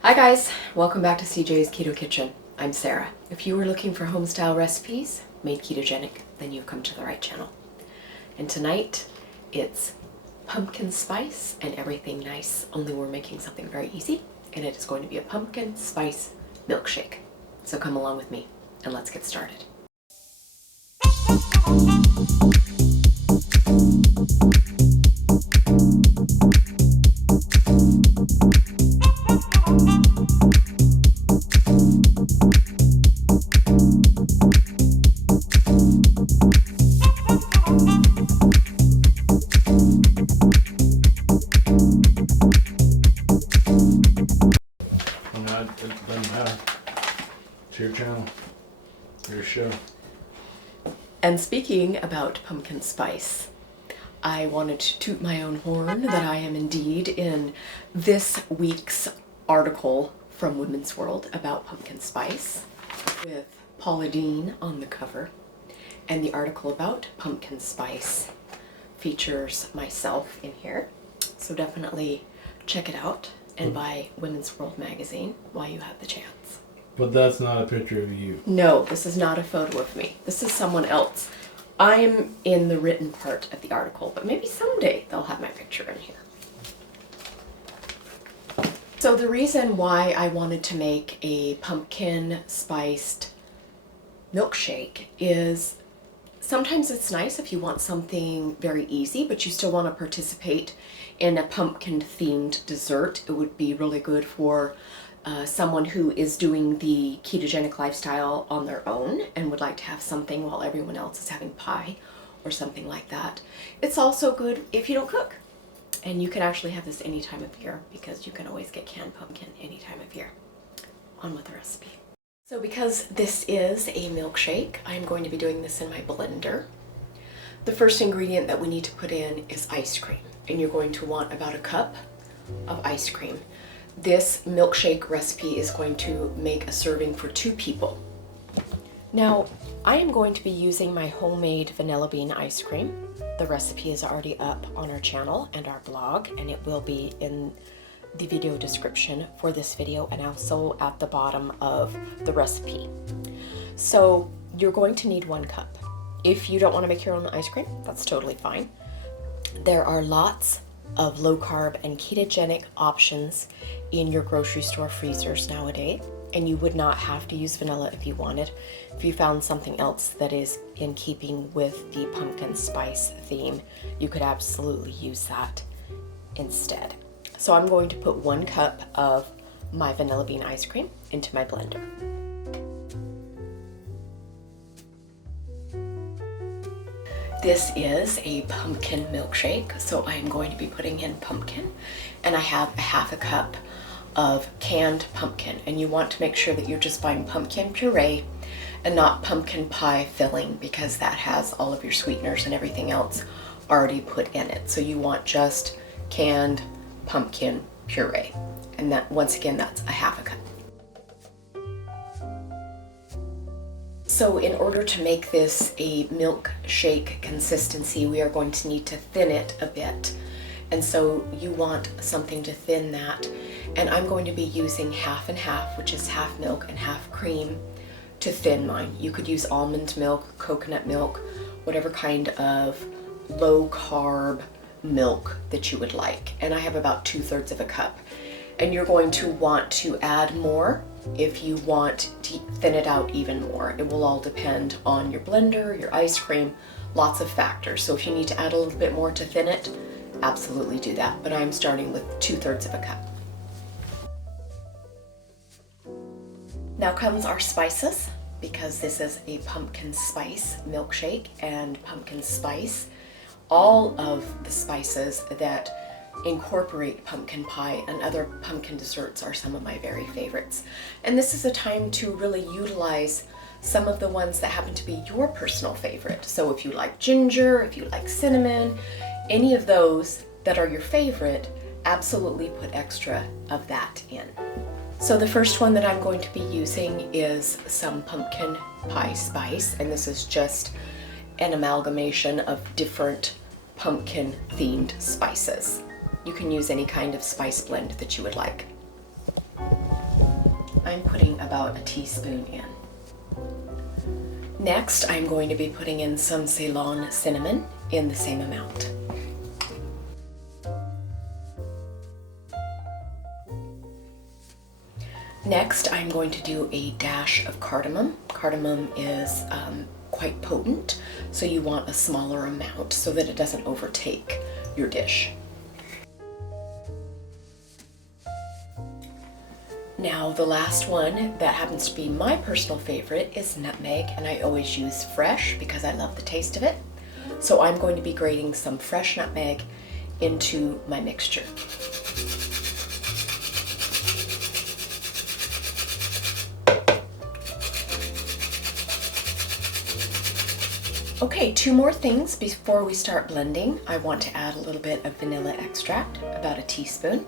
Hi guys, welcome back to CJ's Keto Kitchen. I'm Sarah. If you were looking for home-style recipes made ketogenic, then you've come to the right channel. And tonight, it's pumpkin spice and everything nice, only we're making something very easy, and it is going to be a pumpkin spice milkshake. So come along with me, and let's get started. It doesn't matter. It's your channel, your show. And speaking about pumpkin spice, I wanted to toot my own horn that I am indeed in this week's article from Women's World about pumpkin spice with Paula Deen on the cover. And the article about pumpkin spice features myself in here. So definitely check it out and buy Women's World magazine while you have the chance. But that's not a picture of you. No, this is not a photo of me. This is someone else. I am in the written part of the article, but maybe someday they'll have my picture in here. So the reason why I wanted to make a pumpkin spiced milkshake is sometimes it's nice if you want something very easy, but you still want to participate in a pumpkin themed dessert. It would be really good for someone who is doing the ketogenic lifestyle on their own and would like to have something while everyone else is having pie or something like that. It's also good if you don't cook, and you can actually have this any time of year because you can always get canned pumpkin any time of year. On with the recipe. So because this is a milkshake, I'm going to be doing this in my blender. The first ingredient that we need to put in is ice cream, and you're going to want about a cup of ice cream. This milkshake recipe is going to make a serving for 2 people. Now, I am going to be using my homemade vanilla bean ice cream. The recipe is already up on our channel and our blog, and it will be in the video description for this video and also at the bottom of the recipe. So you're going to need 1 cup. If you don't want to make your own ice cream, that's totally fine. There are lots of low carb and ketogenic options in your grocery store freezers nowadays, and you would not have to use vanilla if you wanted. If you found something else that is in keeping with the pumpkin spice theme, you could absolutely use that instead. So I'm going to put 1 cup of my vanilla bean ice cream into my blender. This is a pumpkin milkshake, so I am going to be putting in pumpkin, and I have a half a cup of canned pumpkin, and you want to make sure that you're just buying pumpkin puree and not pumpkin pie filling, because that has all of your sweeteners and everything else already put in it. So you want just canned pumpkin puree, and that, once again, that's a half a cup. So in order to make this a milkshake consistency, we are going to need to thin it a bit. And so you want something to thin that. And I'm going to be using half and half, which is half milk and half cream, to thin mine. You could use almond milk, coconut milk, whatever kind of low carb milk that you would like. And I have about 2/3 of a cup. And you're going to want to add more if you want to thin it out even more. It will all depend on your blender, your ice cream, lots of factors. So if you need to add a little bit more to thin it, absolutely do that, but I'm starting with 2/3 of a cup. Now comes our spices, because this is a pumpkin spice milkshake, and pumpkin spice, all of the spices that incorporate pumpkin pie and other pumpkin desserts are some of my very favorites. And this is a time to really utilize some of the ones that happen to be your personal favorite. So if you like ginger, if you like cinnamon, any of those that are your favorite, absolutely put extra of that in. So the first one that I'm going to be using is some pumpkin pie spice, and this is just an amalgamation of different pumpkin themed spices. You can use any kind of spice blend that you would like. I'm putting about a teaspoon in. Next, I'm going to be putting in some Ceylon cinnamon in the same amount. Next, I'm going to do a dash of cardamom. Cardamom is quite potent, so you want a smaller amount so that it doesn't overtake your dish. Now, the last one that happens to be my personal favorite is nutmeg, and I always use fresh because I love the taste of it. So I'm going to be grating some fresh nutmeg into my mixture. Okay, 2 more things before we start blending. I want to add a little bit of vanilla extract, about a teaspoon.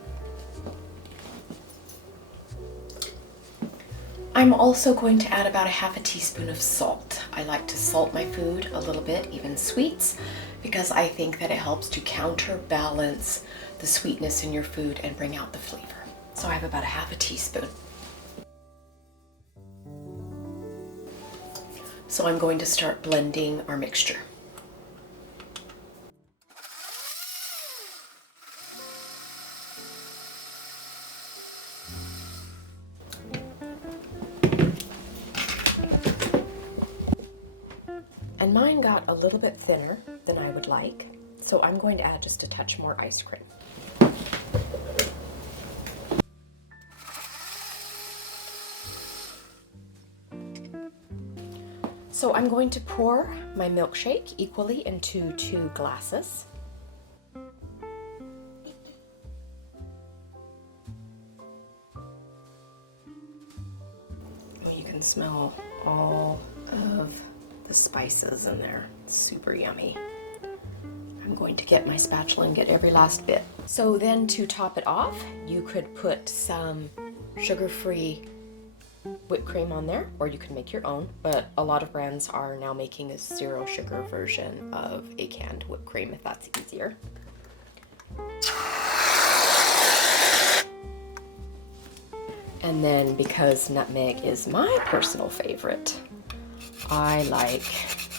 I'm also going to add about a half a teaspoon of salt. I like to salt my food a little bit, even sweets, because I think that it helps to counterbalance the sweetness in your food and bring out the flavor. So I have about a half a teaspoon. So I'm going to start blending our mixture. And mine got a little bit thinner than I would like, so I'm going to add just a touch more ice cream. So I'm going to pour my milkshake equally into 2 glasses. Well, you can smell all of the spices in there. It's super yummy. I'm going to get my spatula and get every last bit. So then to top it off, you could put some sugar-free whipped cream on there, or you can make your own, but a lot of brands are now making a 0 sugar version of a canned whipped cream if that's easier. And then, because nutmeg is my personal favorite, I like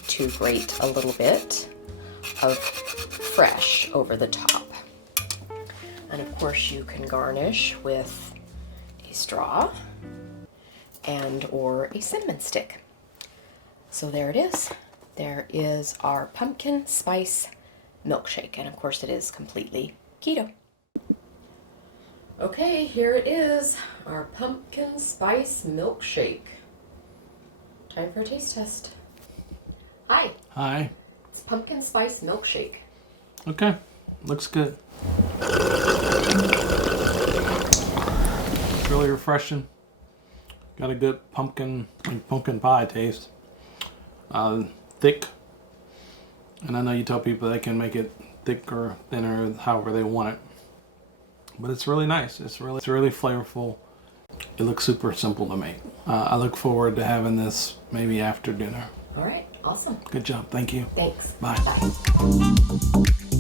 to grate a little bit of fresh over the top. And of course you can garnish with a straw and or a cinnamon stick. So there it is. There is our pumpkin spice milkshake, and of course it is completely keto. Okay, here it is, our pumpkin spice milkshake. Time for a taste test. Hi. Hi. It's pumpkin spice milkshake. Okay, looks good. It's really refreshing. Got a good pumpkin pie taste. Thick. And I know you tell people they can make it thick or thinner, however they want it. But it's really nice. It's really flavorful. It looks super simple to make. I look forward to having this maybe after dinner. All right, awesome. Good job. Thank you. Thanks. Bye. Bye.